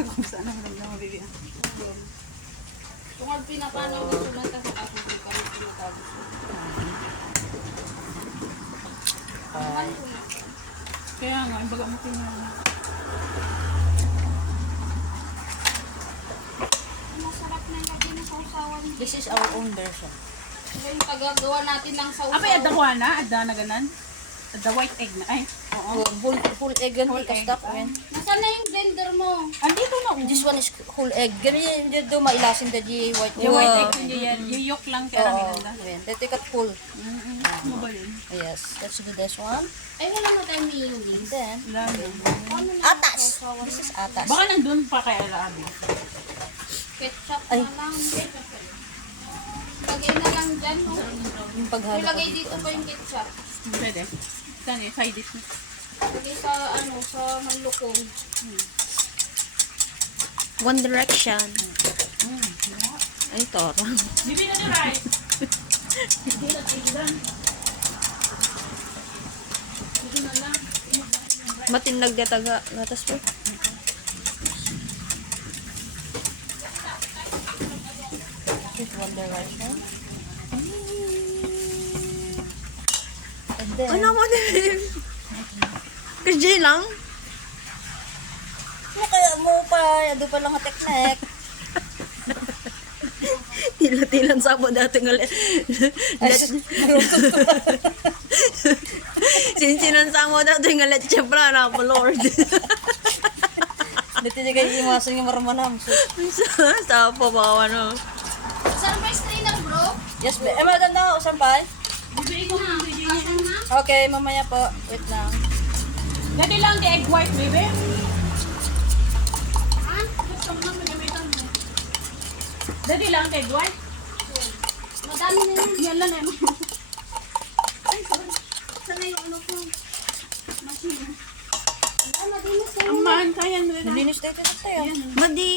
kung saan ako nang mabibiyan. Kung ang pinapanaw ng sumata sa ako kung kami pinatawag. Kaya nga, yung baga mo pinana. Masarap na lagi na sausawan. This is our own version. Diba yung pagagawa natin ng sausawan? Apay, adda ko na? Adda na ganan? Adda white egg na? Ay, oo. Whole egg and Whole tika egg. stop. Nasaan na yung blender mo? Andito na. This one is whole egg. Ganyan yung do mailasin da di white. Yung white egg hindi yan. Yung yolk lang kaya Oo. nila. Ayan. Dito kat full. Ano ba yun? Yes. Let's do this one. Ay, wala na tayong mayonnaise. And then, Wala na. Ano na atas. This is atas. Baka nandun pa kay Alabi. Ketchup Ay. na lang. Lagay na lang dyan. No? Yung paghalo. Ilagay dito pa yung ketchup. Pwede. Saan eh? Side dish na. Lagay sa sa manlukong. One Direction. Ay, toro. Bibi na ni Rai. Hindi na tigran. Hindi na lang. Matinag dia taga gatas po. This One Direction. And then, Ano mo din? Kasi lang? ano kaya mo pa? Ado pa lang nga teknek. Tila-tilan sabo dati nga Sinsinan sa mo dati nga leche pra na po Lord. Dito niya kayo imasin yung marmanam. So, Sa po ba ano? Surprise trainer, bro. yes, be. Maganda ako, sampay. Bibi ko na. Asan na? Okay, mamaya po. Wait lang. Dati lang the egg white, baby. Ha? Gusto mo nang magamitan mo. Dati lang the egg white. Madami na yun. Yan lang eh. Ay, sorry. Sana yung ano ko. Machine. Ay, madinis na yun. Aman, kaya mo na. Nalinis tayo tayo. Madi.